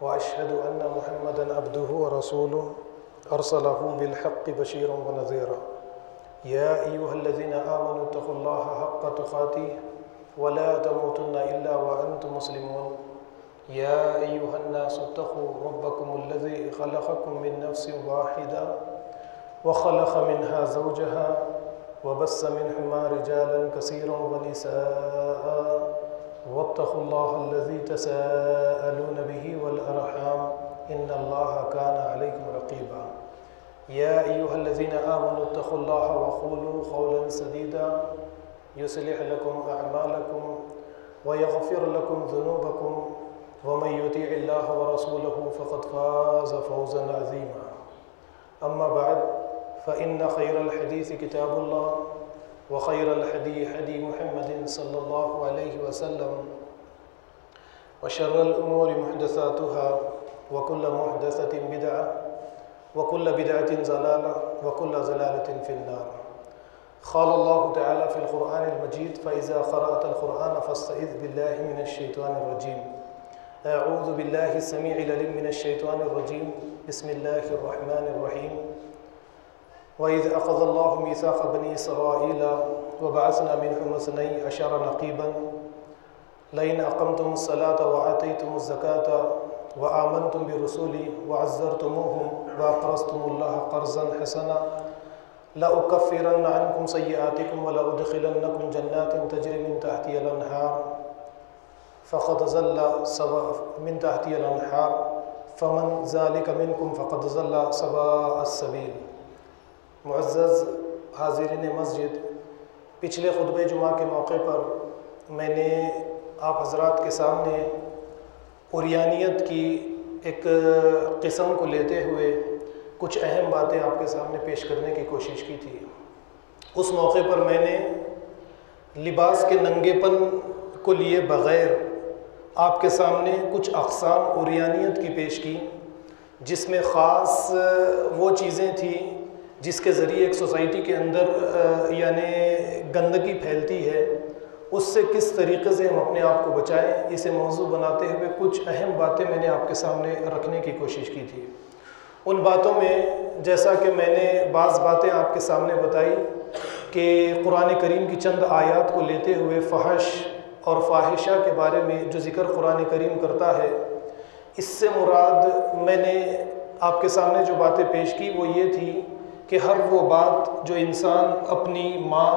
وأشهد أن محمدًا عبده ورسوله أرسله بالحق بشيرا ونذيرا يا أيها الذين آمنوا اتقوا الله حق تقاته ولا تموتن إلا وأنتم مسلمون يا أيها الناس اتقوا ربكم الذي خلقكم من نفس واحدة وخلق منها زوجها وبث منهما رجالا كثيرا ونساء واتقوا الله الذي تساءلون به والأرحام إن الله كان عليكم رقيبا يا أيها الذين آمنوا اتقوا الله وقولوا قولا سديدا يصلح لكم أعمالكم ويغفر لكم ذنوبكم ومن يطع الله ورسوله فقد فاز فوزا عظيما أما بعد فإن خير الحديث كتاب الله وخير الهدي هدي محمد صلى الله عليه وسلم وشر الأمور محدثاتها وكل محدثة بدعة وكل بدعة ضلالة وكل ضلالة في النار. قال الله تعالى في القرآن المجيد فإذا قرأت القرآن فاستعذ بالله من الشيطان الرجيم. أعوذ بالله السميع العليم من الشيطان الرجيم. بسم الله الرحمن الرحيم. وإذ أخذ الله ميثاق بني إسرائيل وبعثنا منهم 12 نقيبا لئن أقمتم الصلاة وآتيتم الزكاة وآمنتم برسولي وعزرتموهم وأقرضتم الله قرضا حسنا لأكفرن عنكم سيئاتكم ولأدخلنكم جنات تجري من تحتها الأنهار فقد ظل من تحتها الأنهار فمن ذلك منكم فقد ظل سواء السبيل. معزز حاضرین مسجد، پچھلے خطبہ جمعہ کے موقع پر میں نے آپ حضرات کے سامنے عریانیت کی ایک قسم کو لیتے ہوئے کچھ اہم باتیں آپ کے سامنے پیش کرنے کی کوشش کی تھی. اس موقع پر میں نے لباس کے ننگے پن کو لیے بغیر آپ کے سامنے کچھ اقسام عریانیت کی پیش کی، جس میں خاص وہ چیزیں تھیں جس کے ذریعے ایک سوسائٹی کے اندر یعنی گندگی پھیلتی ہے، اس سے کس طریقے سے ہم اپنے آپ کو بچائیں، اسے موضوع بناتے ہوئے کچھ اہم باتیں میں نے آپ کے سامنے رکھنے کی کوشش کی تھی. ان باتوں میں جیسا کہ میں نے بعض باتیں آپ کے سامنے بتائی کہ قرآن کریم کی چند آیات کو لیتے ہوئے فحش اور فاحشہ کے بارے میں جو ذکر قرآن کریم کرتا ہے، اس سے مراد میں نے آپ کے سامنے جو باتیں پیش کی وہ یہ تھی کہ ہر وہ بات جو انسان اپنی ماں،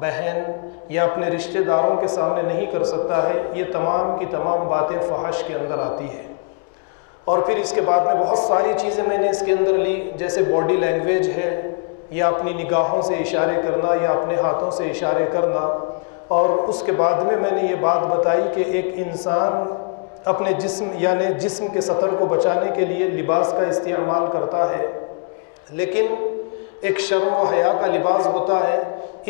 بہن یا اپنے رشتہ داروں کے سامنے نہیں کر سکتا ہے، یہ تمام کی تمام باتیں فحش کے اندر آتی ہیں. اور پھر اس کے بعد میں بہت ساری چیزیں میں نے اس کے اندر لی، جیسے باڈی لینگویج ہے، یا اپنی نگاہوں سے اشارے کرنا یا اپنے ہاتھوں سے اشارے کرنا. اور اس کے بعد میں نے یہ بات بتائی کہ ایک انسان اپنے جسم یعنی جسم کے سطر کو بچانے کے لیے لباس کا استعمال کرتا ہے، لیکن ایک شرم و حیا کا لباس ہوتا ہے،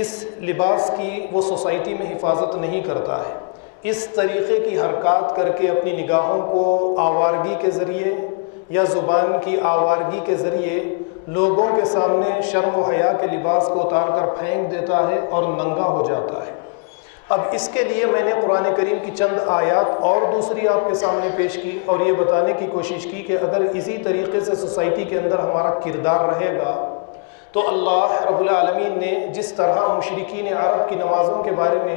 اس لباس کی وہ سوسائٹی میں حفاظت نہیں کرتا ہے. اس طریقے کی حرکات کر کے اپنی نگاہوں کو آوارگی کے ذریعے یا زبان کی آوارگی کے ذریعے لوگوں کے سامنے شرم و حیا کے لباس کو اتار کر پھینک دیتا ہے اور ننگا ہو جاتا ہے. اب اس کے لیے میں نے قرآن کریم کی چند آیات اور دوسری آپ کے سامنے پیش کی اور یہ بتانے کی کوشش کی کہ اگر اسی طریقے سے سوسائٹی کے اندر ہمارا کردار رہے گا تو اللہ رب العالمین نے جس طرح مشرکین عرب کی نمازوں کے بارے میں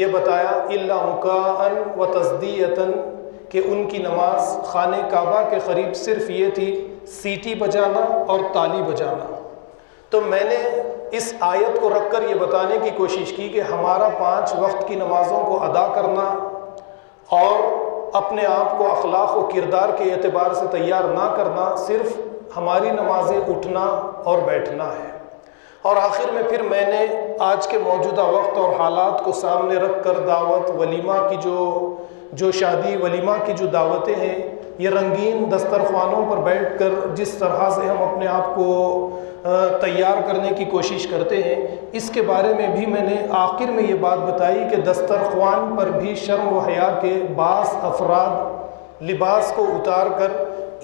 یہ بتایا الا مکاءً و تصدیۃً کہ ان کی نماز خانہ کعبہ کے قریب صرف یہ تھی سیٹی بجانا اور تالی بجانا، تو میں نے اس آیت کو رکھ کر یہ بتانے کی کوشش کی کہ ہمارا 5 وقت کی نمازوں کو ادا کرنا اور اپنے آپ کو اخلاق و کردار کے اعتبار سے تیار نہ کرنا صرف ہماری نمازیں اٹھنا اور بیٹھنا ہے. اور آخر میں پھر میں نے آج کے موجودہ وقت اور حالات کو سامنے رکھ کر دعوت ولیمہ کی جو شادی ولیمہ کی جو دعوتیں ہیں، یہ رنگین دسترخوانوں پر بیٹھ کر جس طرح سے ہم اپنے آپ کو تیار کرنے کی کوشش کرتے ہیں، اس کے بارے میں بھی میں نے آخر میں یہ بات بتائی کہ دسترخوان پر بھی شرم و حیا کے بعض افراد لباس کو اتار کر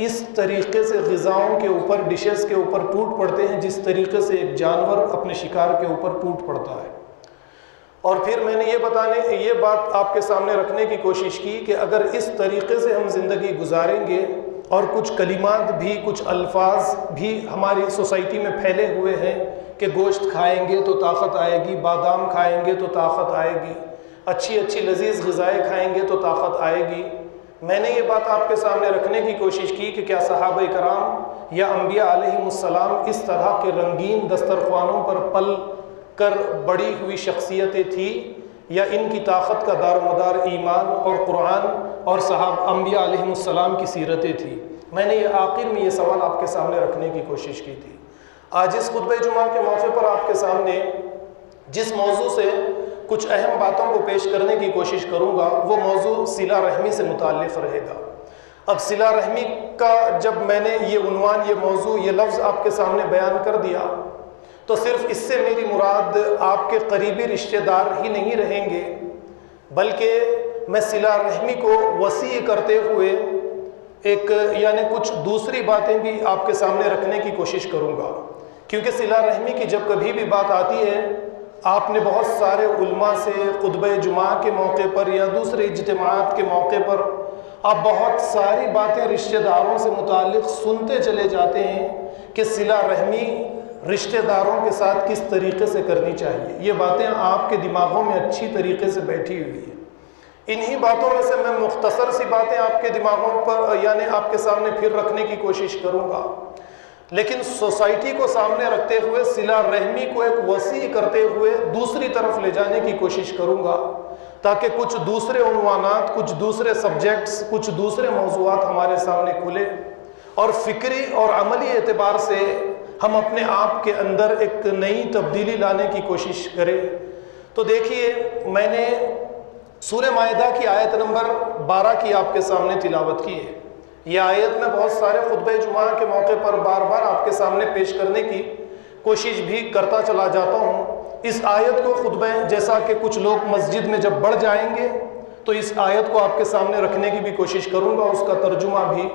اس طریقے سے غذاؤں کے اوپر ڈشز کے اوپر ٹوٹ پڑتے ہیں جس طریقے سے ایک جانور اپنے شکار کے اوپر ٹوٹ پڑتا ہے. اور پھر میں نے یہ بات آپ کے سامنے رکھنے کی کوشش کی کہ اگر اس طریقے سے ہم زندگی گزاریں گے اور کچھ کلمات بھی، کچھ الفاظ بھی ہماری سوسائٹی میں پھیلے ہوئے ہیں کہ گوشت کھائیں گے تو طاقت آئے گی، بادام کھائیں گے تو طاقت آئے گی، اچھی اچھی لذیذ غذائیں کھائیں گے تو طاقت آئے گی، میں نے یہ بات آپ کے سامنے رکھنے کی کوشش کی کہ کیا صحابہ کرام یا انبیاء علیہم السلام اس طرح کے رنگین دسترخوانوں پر پل کر بڑی ہوئی شخصیتیں تھیں، یا ان کی طاقت کا دار و مدار ایمان اور قرآن اور انبیاء علیہم السلام کی سیرتیں تھیں؟ میں نے آخر میں یہ سوال آپ کے سامنے رکھنے کی کوشش کی تھی۔ آج اس خطبہ جمعہ کے موقع پر آپ کے سامنے جس موضوع سے کچھ اہم باتوں کو پیش کرنے کی کوشش کروں گا وہ موضوع صلہ رحمی سے متعلق رہے گا۔ اب صلہ رحمی کا جب میں نے یہ عنوان، یہ موضوع، یہ لفظ آپ کے سامنے بیان کر دیا تو صرف اس سے میری مراد آپ کے قریبی رشتہ دار ہی نہیں رہیں گے، بلکہ میں صلہ رحمی کو وسیع کرتے ہوئے کچھ دوسری باتیں بھی آپ کے سامنے رکھنے کی کوشش کروں گا، کیونکہ صلہ رحمی کی جب کبھی بھی بات آتی ہے، آپ نے بہت سارے علماء سے خطبہ جمعہ کے موقع پر یا دوسرے اجتماعات کے موقع پر آپ بہت ساری باتیں رشتہ داروں سے متعلق سنتے چلے جاتے ہیں کہ صلہ رحمی رشتہ داروں کے ساتھ کس طریقے سے کرنی چاہیے۔ یہ باتیں آپ کے دماغوں میں اچھی طریقے سے بیٹھی ہوئی ہیں۔ انہی باتوں میں سے میں مختصر سی باتیں آپ کے دماغوں پر آپ کے سامنے پھر رکھنے کی کوشش کروں گا، لیکن سوسائٹی کو سامنے رکھتے ہوئے صلہ رحمی کو ایک وسیع کرتے ہوئے دوسری طرف لے جانے کی کوشش کروں گا، تاکہ کچھ دوسرے عنوانات، کچھ دوسرے سبجیکٹس، کچھ دوسرے موضوعات ہمارے سامنے کھلے اور فکری اور عملی اعتبار سے ہم اپنے آپ کے اندر ایک نئی تبدیلی لانے کی کوشش کریں۔ تو دیکھیے، میں نے سورہ مائدہ کی آیت نمبر 12 کی آپ کے سامنے تلاوت کی ہے۔ یہ آیت میں بہت سارے خطبہ جمعہ کے موقع پر بار بار آپ کے سامنے پیش کرنے کی کوشش بھی کرتا چلا جاتا ہوں۔ اس آیت کو خطبہ، جیسا کہ کچھ لوگ مسجد میں جب بڑھ جائیں گے تو اس آیت کو آپ کے سامنے رکھنے کی بھی کوشش کروں گا، اس کا ترجمہ بھی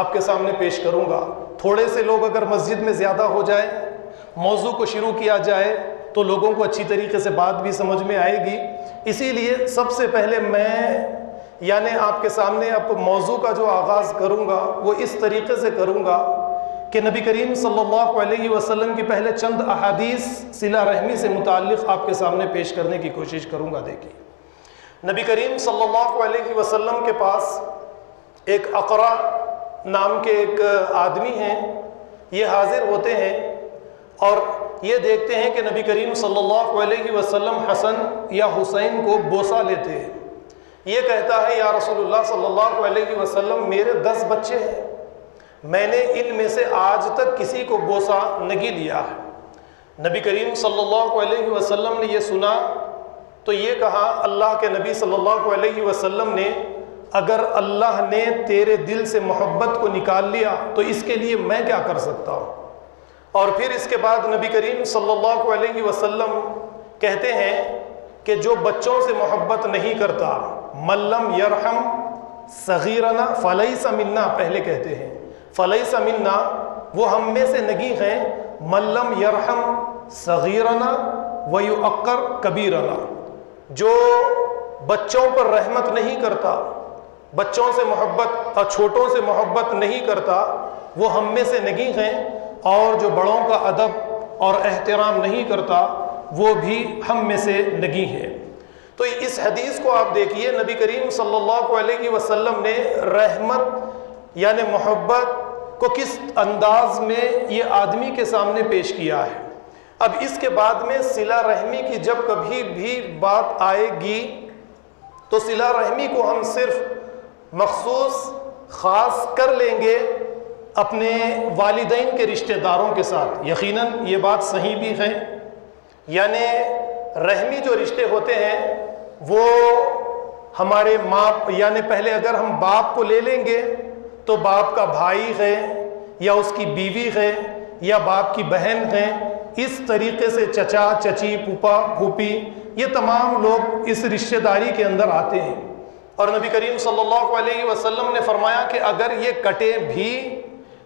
آپ کے سامنے پیش کروں گا۔ تھوڑے سے لوگ اگر مسجد میں زیادہ ہو جائے، موضوع کو شروع کیا جائے تو لوگوں کو اچھی طریقے سے بات بھی سمجھ میں آئے گی۔ اسی لیے سب سے پہلے میں آپ کے سامنے اب موضوع کا جو آغاز کروں گا وہ اس طریقے سے کروں گا کہ نبی کریم صلی اللہ علیہ وسلم کی پہلے چند احادیث صلہ رحمی سے متعلق آپ کے سامنے پیش کرنے کی کوشش کروں گا۔ دیکھیے، نبی کریم صلی اللہ علیہ وسلم کے پاس ایک اقرا نام کے ایک آدمی ہیں، یہ حاضر ہوتے ہیں اور یہ دیکھتے ہیں کہ نبی کریم صلی اللہ علیہ وسلم حسن یا حسین کو بوسہ لیتے ہیں۔ یہ کہتا ہے، یا رسول اللہ صلی اللہ علیہ وسلم، میرے 10 بچے ہیں، میں نے ان میں سے آج تک کسی کو بوسہ نہیں لیا ہے۔ نبی کریم صلی اللہ علیہ وسلم نے یہ سنا تو یہ کہا، اللہ کے نبی صلی اللہ علیہ وسلم نے، اگر اللہ نے تیرے دل سے محبت کو نکال لیا تو اس کے لیے میں کیا کر سکتا ہوں؟ اور پھر اس کے بعد نبی کریم صلی اللہ علیہ وسلم کہتے ہیں کہ جو بچوں سے محبت نہیں کرتا، من لم یرحم صغیرنا فلیس منا، پہلے کہتے ہیں فلیس منا، وہ ہم میں سے نہیں ہیں، من لم یرحم صغیرنا ویعقر کبیرنا، جو بچوں پر رحمت نہیں کرتا، بچوں سے محبت اور چھوٹوں سے محبت نہیں کرتا، وہ ہم میں سے نہیں ہیں، اور جو بڑوں کا ادب اور احترام نہیں کرتا وہ بھی ہم میں سے نہیں ہے۔ تو اس حدیث کو آپ دیکھیے، نبی کریم صلی اللہ علیہ وسلم نے رحمت محبت کو کس انداز میں یہ آدمی کے سامنے پیش کیا ہے۔ اب اس کے بعد میں صلہ رحمی کی جب کبھی بھی بات آئے گی تو صلہ رحمی کو ہم صرف مخصوص خاص کر لیں گے اپنے والدین کے رشتہ داروں کے ساتھ۔ یقیناً یہ بات صحیح بھی ہے، رحمی جو رشتے ہوتے ہیں وہ ہمارے ماں، پہلے اگر ہم باپ کو لے لیں گے تو باپ کا بھائی ہے یا اس کی بیوی ہے یا باپ کی بہن ہے، اس طریقے سے چچا، چچی، پھوپھا، پھوپھی، یہ تمام لوگ اس رشتہ داری کے اندر آتے ہیں۔ اور نبی کریم صلی اللہ علیہ وسلم نے فرمایا کہ اگر یہ کٹے بھی،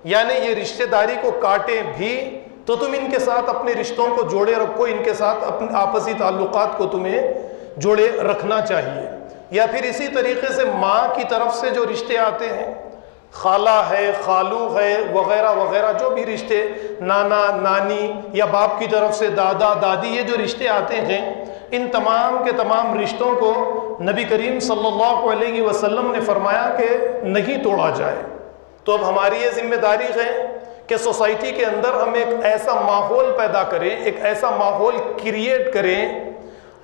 یہ رشتہ داری کو کاٹیں بھی تو تم ان کے ساتھ اپنے رشتوں کو جوڑے رکھو، ان کے ساتھ اپنے آپسی تعلقات کو تمہیں جوڑے رکھنا چاہیے۔ یا پھر اسی طریقے سے ماں کی طرف سے جو رشتے آتے ہیں، خالہ ہے، خالو ہے، وغیرہ وغیرہ، جو بھی رشتے، نانا نانی، یا باپ کی طرف سے دادا دادی، یہ جو رشتے آتے ہیں، ان تمام کے تمام رشتوں کو نبی کریم صلی اللہ علیہ وسلم نے فرمایا کہ نہیں توڑا جائے۔ تو اب ہماری یہ ذمہ داری ہے کہ سوسائٹی کے اندر ہم ایک ایسا ماحول پیدا کریں، ایک ایسا ماحول کریٹ کریں،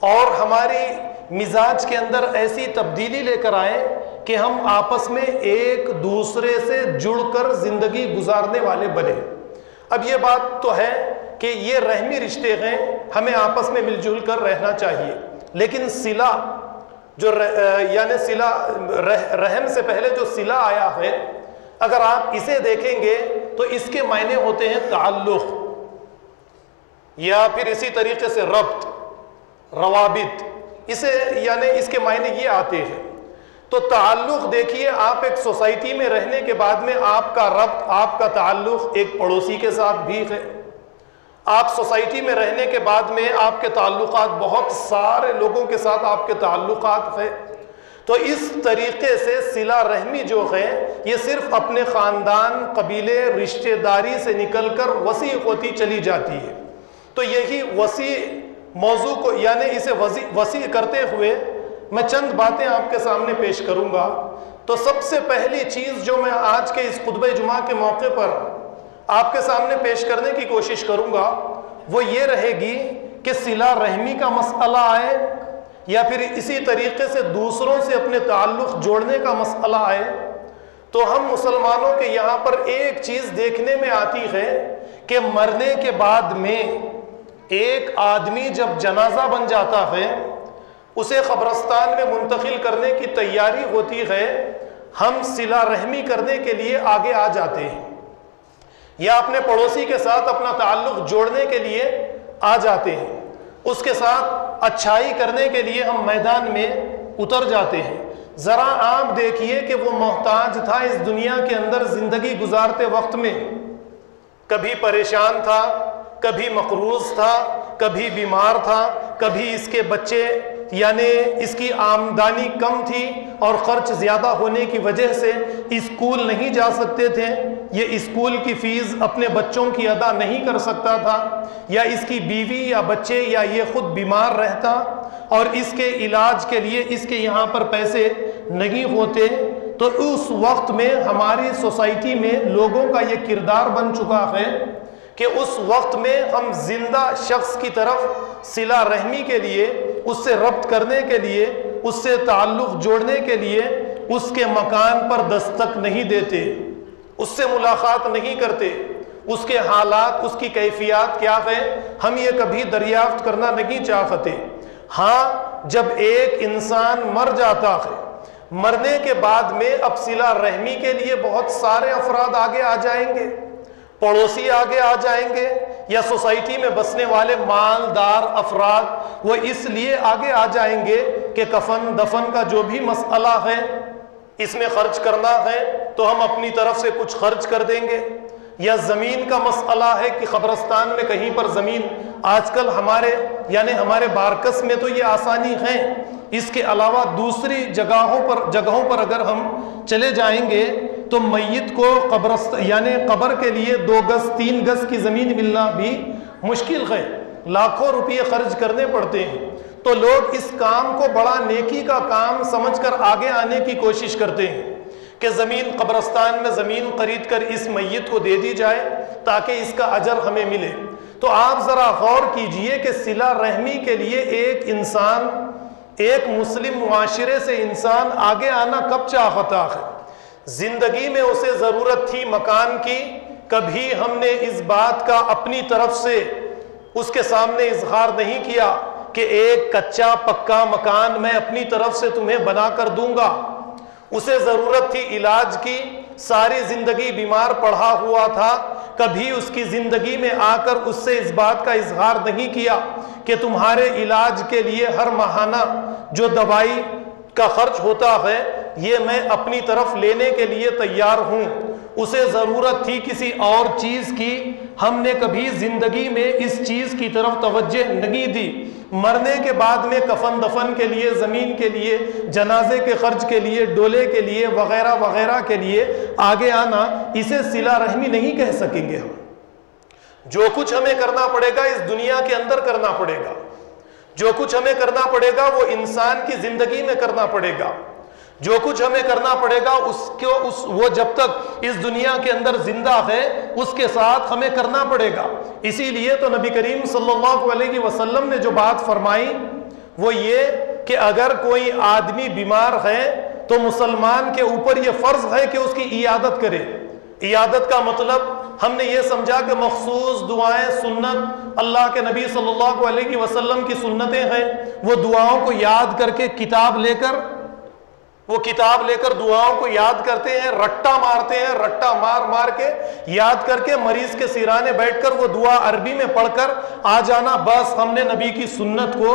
اور ہماری مزاج کے اندر ایسی تبدیلی لے کر آئیں کہ ہم آپس میں ایک دوسرے سے جڑ کر زندگی گزارنے والے بنے۔ اب یہ بات تو ہے کہ یہ رحمی رشتے ہیں، ہمیں آپس میں مل جل کر رہنا چاہیے، لیکن صلہ جو یعنی صلہ رحم سے پہلے جو صلہ آیا ہے، اگر آپ اسے دیکھیں گے تو اس کے معنی ہوتے ہیں تعلق، یا پھر اسی طریقے سے ربط، روابط، اسے یعنی اس کے معنی یہ آتے ہیں۔ تو تعلق دیکھیے، آپ ایک سوسائٹی میں رہنے کے بعد میں آپ کا ربط، آپ کا تعلق ایک پڑوسی کے ساتھ بھی ہے۔ آپ سوسائٹی میں رہنے کے بعد میں آپ کے تعلقات بہت سارے لوگوں کے ساتھ آپ کے تعلقات ہیں۔ تو اس طریقے سے صلہ رحمی جو ہے یہ صرف اپنے خاندان، قبیلے، رشتہ داری سے نکل کر وسیع ہوتی چلی جاتی ہے۔ تو یہی وسیع موضوع کو یعنی اسے وسیع کرتے ہوئے میں چند باتیں آپ کے سامنے پیش کروں گا۔ تو سب سے پہلی چیز جو میں آج کے اس خطبہ جمعہ کے موقع پر آپ کے سامنے پیش کرنے کی کوشش کروں گا وہ یہ رہے گی کہ صلہ رحمی کا مسئلہ آئے یا پھر اسی طریقے سے دوسروں سے اپنے تعلق جوڑنے کا مسئلہ آئے، تو ہم مسلمانوں کے یہاں پر ایک چیز دیکھنے میں آتی ہے کہ مرنے کے بعد میں ایک آدمی جب جنازہ بن جاتا ہے، اسے قبرستان میں منتقل کرنے کی تیاری ہوتی ہے، ہم صلہ رحمی کرنے کے لیے آگے آ جاتے ہیں، یا اپنے پڑوسی کے ساتھ اپنا تعلق جوڑنے کے لیے آ جاتے ہیں، اس کے ساتھ اچھائی کرنے کے لیے ہم میدان میں اتر جاتے ہیں۔ ذرا آپ دیکھیے کہ وہ محتاج تھا اس دنیا کے اندر زندگی گزارتے وقت میں، کبھی پریشان تھا، کبھی مقروض تھا، کبھی بیمار تھا، کبھی اس کے بچے یعنی اس کی آمدنی کم تھی اور خرچ زیادہ ہونے کی وجہ سے اسکول نہیں جا سکتے تھے، یہ اسکول کی فیس اپنے بچوں کی ادا نہیں کر سکتا تھا، یا اس کی بیوی یا بچے یا یہ خود بیمار رہتا اور اس کے علاج کے لیے اس کے یہاں پر پیسے نہیں ہوتے۔ تو اس وقت میں ہماری سوسائٹی میں لوگوں کا یہ کردار بن چکا ہے کہ اس وقت میں ہم زندہ شخص کی طرف صلہ رحمی کے لیے، اس سے ربط کرنے کے لیے، اس سے تعلق جوڑنے کے لیے اس کے مکان پر دستک نہیں دیتے، اس سے ملاقات نہیں کرتے، اس کے حالات، اس کی کیفیات کیا ہے ہم یہ کبھی دریافت کرنا نہیں چاہتے۔ ہاں، جب ایک انسان مر جاتا ہے، مرنے کے بعد میں اب صلہ رحمی کے لیے بہت سارے افراد آگے آ جائیں گے، پڑوسی آگے آ جائیں گے، یا سوسائٹی میں بسنے والے مالدار افراد وہ اس لیے آگے آ جائیں گے کہ کفن دفن کا جو بھی مسئلہ ہے اس میں خرچ کرنا ہے تو ہم اپنی طرف سے کچھ خرچ کر دیں گے، یا زمین کا مسئلہ ہے کہ قبرستان میں کہیں پر زمین، آج کل ہمارے بارکس میں تو یہ آسانی ہے، اس کے علاوہ دوسری جگہوں پر اگر ہم چلے جائیں گے تو میت کو قبر کے لیے 2 گز 3 گز کی زمین ملنا بھی مشکل ہے، لاکھوں روپے خرچ کرنے پڑتے ہیں۔ تو لوگ اس کام کو بڑا نیکی کا کام سمجھ کر آگے آنے کی کوشش کرتے ہیں کہ زمین، قبرستان میں زمین خرید کر اس میت کو دے دی جائے تاکہ اس کا اجر ہمیں ملے۔ تو آپ ذرا غور کیجئے کہ صلہ رحمی کے لیے ایک انسان، ایک مسلم معاشرے سے انسان آگے آنا کب چاہتا ہے؟ زندگی میں اسے ضرورت تھی مکان کی، کبھی ہم نے اس بات کا اپنی طرف سے اس کے سامنے اظہار نہیں کیا کہ ایک کچا پکا مکان میں اپنی طرف سے تمہیں بنا کر دوں گا۔ اسے ضرورت تھی علاج کی، ساری زندگی بیمار پڑا ہوا تھا، کبھی اس کی زندگی میں آ کر اس سے اس بات کا اظہار نہیں کیا کہ تمہارے علاج کے لیے ہر ماہانہ جو دوائی کا خرچ ہوتا ہے یہ میں اپنی طرف لینے کے لیے تیار ہوں۔ اسے ضرورت تھی کسی اور چیز کی، ہم نے کبھی زندگی میں اس چیز کی طرف توجہ نہیں دی۔ مرنے کے بعد میں کفن دفن کے لیے، زمین کے لیے، جنازے کے خرچ کے لیے، ڈولے کے لیے، وغیرہ وغیرہ کے لیے آگے آنا، اسے صلہ رحمی نہیں کہہ سکیں گے ہم۔ جو کچھ ہمیں کرنا پڑے گا اس دنیا کے اندر کرنا پڑے گا، جو کچھ ہمیں کرنا پڑے گا وہ انسان کی زندگی میں کرنا پڑے گا، جو کچھ ہمیں کرنا پڑے گا وہ جب تک اس دنیا کے اندر زندہ ہے اس کے ساتھ ہمیں کرنا پڑے گا۔ اسی لیے تو نبی کریم صلی اللہ علیہ وسلم نے جو بات فرمائی وہ یہ کہ اگر کوئی آدمی بیمار ہے تو مسلمان کے اوپر یہ فرض ہے کہ اس کی عیادت کرے۔ عیادت کا مطلب ہم نے یہ سمجھا کہ مخصوص دعائیں، سنت اللہ کے نبی صلی اللہ علیہ وسلم کی سنتیں ہیں، وہ دعاؤں کو یاد کر کے کتاب لے کر دعاؤں کو یاد کرتے ہیں، رٹا مارتے ہیں، رٹا مار کے یاد کر کے مریض کے سرانے بیٹھ کر وہ دعا عربی میں پڑھ کر آ جانا، بس ہم نے نبی کی سنت کو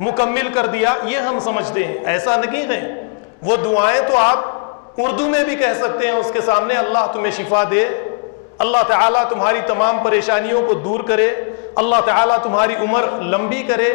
مکمل کر دیا، یہ ہم سمجھتے ہیں۔ ایسا نہیں ہے، وہ دعائیں تو آپ اردو میں بھی کہہ سکتے ہیں اس کے سامنے، اللہ تمہیں شفا دے، اللہ تعالیٰ تمہاری تمام پریشانیوں کو دور کرے، اللہ تعالیٰ تمہاری عمر لمبی کرے،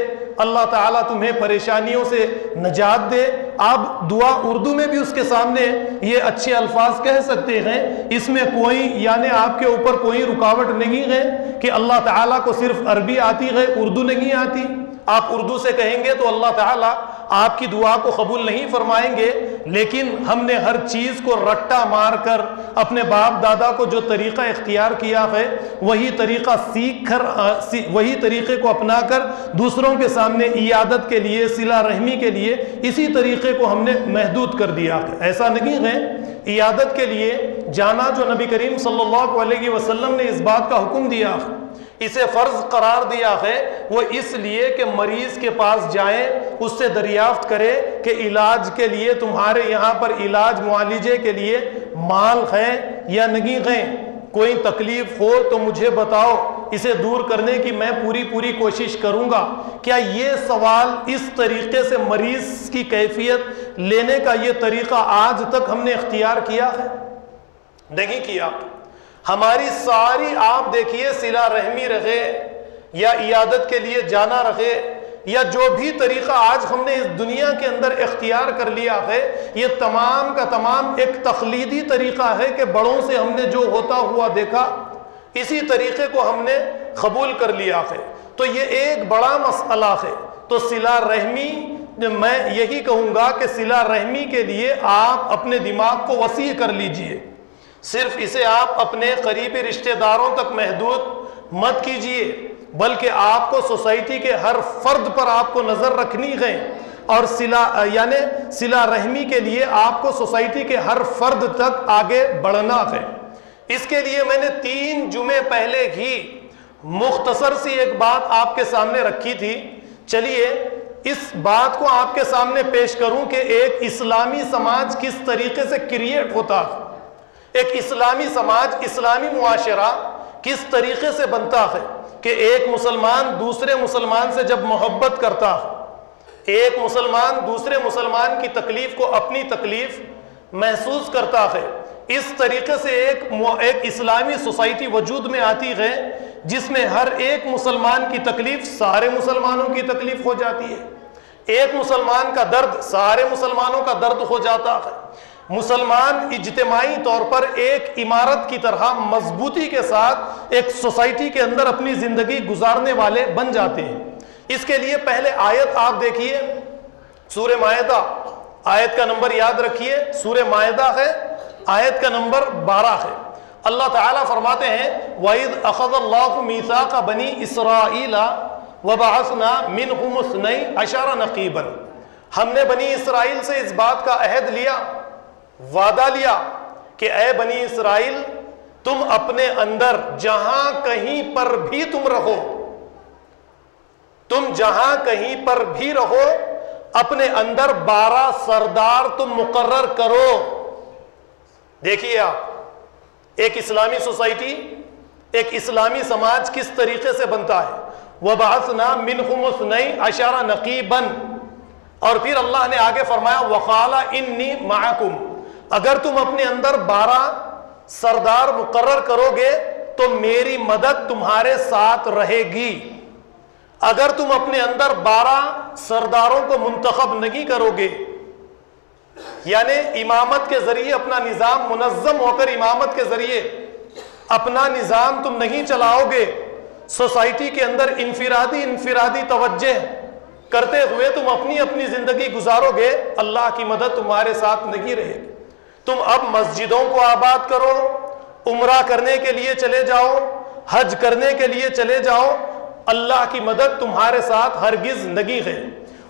اللہ تعالیٰ تمہیں پریشانیوں سے نجات دے۔ آپ دعا اردو میں بھی اس کے سامنے یہ اچھے الفاظ کہہ سکتے ہیں، اس میں کوئی یعنی آپ کے اوپر کوئی رکاوٹ نہیں ہے کہ اللہ تعالیٰ کو صرف عربی آتی ہے، اردو نہیں آتی۔ آپ اردو سے کہیں گے تو اللہ تعالیٰ آپ کی دعا کو قبول نہیں فرمائیں گے، لیکن ہم نے ہر چیز کو رٹا مار کر اپنے باپ دادا کو جو طریقہ اختیار کیا ہے وہی طریقہ سیکھ کر وہی طریقے کو اپنا کر دوسروں کے سامنے عیادت کے لیے، صلہ رحمی کے لیے اسی طریقے کو ہم نے محدود کر دیا۔ ایسا نہیں ہے، عیادت کے لیے جانا جو نبی کریم صلی اللہ علیہ وسلم نے اس بات کا حکم دیا، اسے فرض قرار دیا ہے، وہ اس لیے کہ مریض کے پاس جائیں، اس سے دریافت کرے کہ علاج کے لیے تمہارے یہاں پر علاج معالجے کے لیے مال ہے یا نہیں ہے، کوئی تکلیف ہو تو مجھے بتاؤ، اسے دور کرنے کی میں پوری کوشش کروں گا۔ کیا یہ سوال اس طریقے سے مریض کی کیفیت لینے کا یہ طریقہ آج تک ہم نے اختیار کیا ہے؟ نہیں کیا۔ ہماری ساری آپ دیکھیے صلہ رحمی رہے یا عیادت کے لیے جانا رہے یا جو بھی طریقہ آج ہم نے اس دنیا کے اندر اختیار کر لیا ہے، یہ تمام کا تمام ایک تقلیدی طریقہ ہے کہ بڑوں سے ہم نے جو ہوتا ہوا دیکھا اسی طریقے کو ہم نے قبول کر لیا ہے۔ تو یہ ایک بڑا مسئلہ ہے۔ تو صلہ رحمی، میں یہی کہوں گا کہ صلہ رحمی کے لیے آپ اپنے دماغ کو وسیع کر لیجئے، صرف اسے آپ اپنے قریبی رشتہ داروں تک محدود مت کیجئے، بلکہ آپ کو سوسائٹی کے ہر فرد پر آپ کو نظر رکھنی ہے، اور صلہ رحمی کے لیے آپ کو سوسائٹی کے ہر فرد تک آگے بڑھنا ہے۔ اس کے لیے میں نے 3 جمعے پہلے ہی مختصر سی ایک بات آپ کے سامنے رکھی تھی، چلیے اس بات کو آپ کے سامنے پیش کروں کہ ایک اسلامی سماج کس طریقے سے کریٹ ہوتا ہے، ایک اسلامی سماج، اسلامی معاشرہ کس طریقے سے بنتا ہے کہ ایک مسلمان دوسرے مسلمان سے جب محبت کرتا ہے، ایک مسلمان دوسرے مسلمان کی تکلیف کو اپنی تکلیف محسوس کرتا ہے، اس طریقے سے ایک اسلامی سوسائٹی وجود میں آتی ہے جس میں ہر ایک مسلمان کی تکلیف سارے مسلمانوں کی تکلیف ہو جاتی ہے، ایک مسلمان کا درد سارے مسلمانوں کا درد ہو جاتا ہے، مسلمان اجتماعی طور پر ایک عمارت کی طرح مضبوطی کے ساتھ ایک سوسائٹی کے اندر اپنی زندگی گزارنے والے بن جاتے ہیں۔ اس کے لیے پہلے آیت آپ دیکھیے، سورہ مائدہ، آیت کا نمبر یاد رکھیے، سورہ مائدہ ہے، آیت کا نمبر 12 ہے۔ اللہ تعالیٰ فرماتے ہیں وَإِذْ أَخَذَ اللَّهُ مِيثَاقَ بَنِي إِسْرَائِيلَ وَبَعَثْنَا مِنْهُمُ اثْنَيْ عَشَرَ نَقِيبًا، ہم نے بنی اسرائیل سے اس بات کا عہد لیا، وعدہ لیا کہ اے بنی اسرائیل تم اپنے اندر جہاں کہیں پر بھی تم رہو، تم جہاں کہیں پر بھی رہو، اپنے اندر 12 سردار تم مقرر کرو۔ دیکھیے آپ، ایک اسلامی سوسائٹی، ایک اسلامی سماج کس طریقے سے بنتا ہے۔ وَبَعَثْنَا مِنْهُمُ اثْنَيْ عَشَرَ نَقِيبًا، اور پھر اللہ نے آگے فرمایا وَقَالَ إِنِّي مَعَكُمْ، اگر تم اپنے اندر 12 سردار مقرر کرو گے تو میری مدد تمہارے ساتھ رہے گی۔ اگر تم اپنے اندر 12 سرداروں کو منتخب نہیں کرو گے، یعنی امامت کے ذریعے اپنا نظام منظم ہو کر امامت کے ذریعے اپنا نظام تم نہیں چلاؤ گے، سوسائٹی کے اندر انفرادی توجہ کرتے ہوئے تم اپنی زندگی گزارو گے، اللہ کی مدد تمہارے ساتھ نہیں رہے گی۔ تم اب مسجدوں کو آباد کرو، عمرہ کرنے کے لیے چلے جاؤ، حج کرنے کے لیے چلے جاؤ، اللہ کی مدد تمہارے ساتھ ہرگز نہیں ہے۔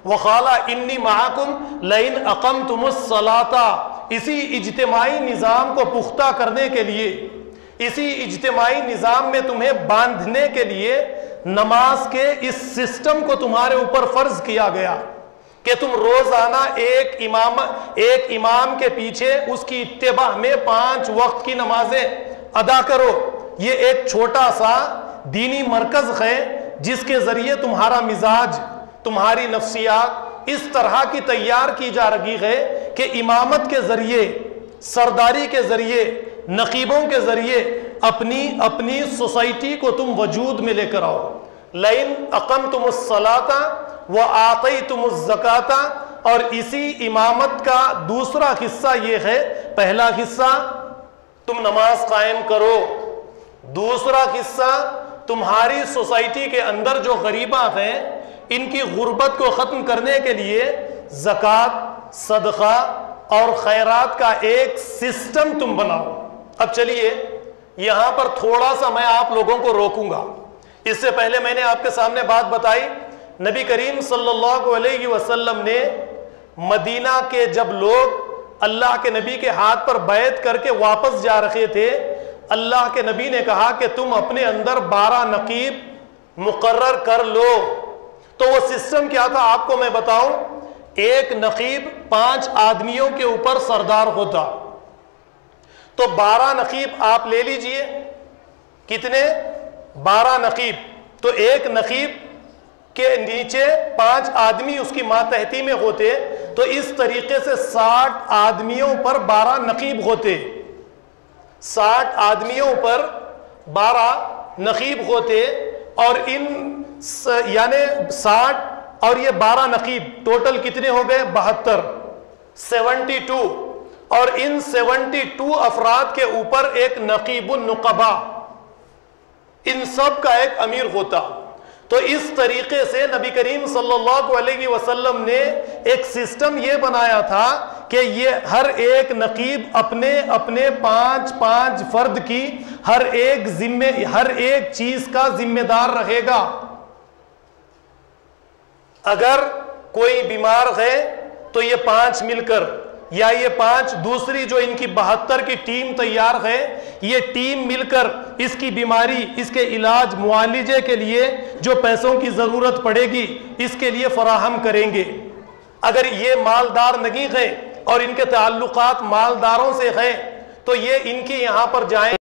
وَقَالَ إِنِّي مَعَكُمْ لَئِنْ أَقَمْتُمُ الصَّلَاةَ، اسی اجتماعی نظام کو پختہ کرنے کے لیے، اسی اجتماعی نظام میں تمہیں باندھنے کے لیے نماز کے اس سسٹم کو تمہارے اوپر فرض کیا گیا کہ تم روزانہ ایک امام کے پیچھے اس کی اتباع میں 5 وقت کی نمازیں ادا کرو۔ یہ ایک چھوٹا سا دینی مرکز ہے جس کے ذریعے تمہارا مزاج، تمہاری نفسیات اس طرح کی تیار کی جا رہی ہے کہ امامت کے ذریعے، سرداری کے ذریعے، نقیبوں کے ذریعے اپنی سوسائٹی کو تم وجود میں لے کر آؤ۔ لَئِنْ أَقَمْتُمُ الصَّلَاةَ وَآتَيْتُمُ الزَّكَاةَ، اور اسی امامت کا دوسرا حصہ یہ ہے، پہلا حصہ تم نماز قائم کرو، دوسرا حصہ تمہاری سوسائٹی کے اندر جو غریباں ہیں ان کی غربت کو ختم کرنے کے لیے زکوٰۃ، صدقہ اور خیرات کا ایک سسٹم تم بناؤ۔ اب چلیے یہاں پر تھوڑا سا میں آپ لوگوں کو روکوں گا۔ اس سے پہلے میں نے آپ کے سامنے بات بتائی، نبی کریم صلی اللہ علیہ وسلم نے مدینہ کے جب لوگ اللہ کے نبی کے ہاتھ پر بیعت کر کے واپس جا رہے تھے، اللہ کے نبی نے کہا کہ تم اپنے اندر 12 نقیب مقرر کر لو۔ تو وہ سسٹم کیا تھا آپ کو میں بتاؤں، ایک نقیب 5 آدمیوں کے اوپر سردار ہوتا، تو 12 نقیب آپ لے لیجئے، کتنے؟ 12 نقیب، تو ایک نقیب کے نیچے 5 آدمی اس کی ماتحتی میں ہوتے، تو اس طریقے سے 60 آدمیوں پر 12 نقیب ہوتے، 60 آدمیوں پر 12 نقیب ہوتے، اور یعنی 60 اور یہ 12 نقیب ٹوٹل کتنے ہو گئے؟ 72، 72، اور ان 72 افراد کے اوپر ایک نقیب النقبہ، ان سب کا ایک امیر ہوتا۔ تو اس طریقے سے نبی کریم صلی اللہ علیہ وسلم نے ایک سسٹم یہ بنایا تھا کہ یہ ہر ایک نقیب اپنے 5 فرد کی ہر ایک چیز کا ذمہ دار رہے گا۔ اگر کوئی بیمار ہے تو یہ 5 مل کر، یا یہ 5 دوسری جو ان کی 72 کی ٹیم تیار ہے، یہ ٹیم مل کر اس کی بیماری، اس کے علاج، معالجے کے لیے جو پیسوں کی ضرورت پڑے گی اس کے لیے فراہم کریں گے۔ اگر یہ مالدار نہیں ہے اور ان کے تعلقات مالداروں سے ہیں تو یہ ان کے یہاں پر جائیں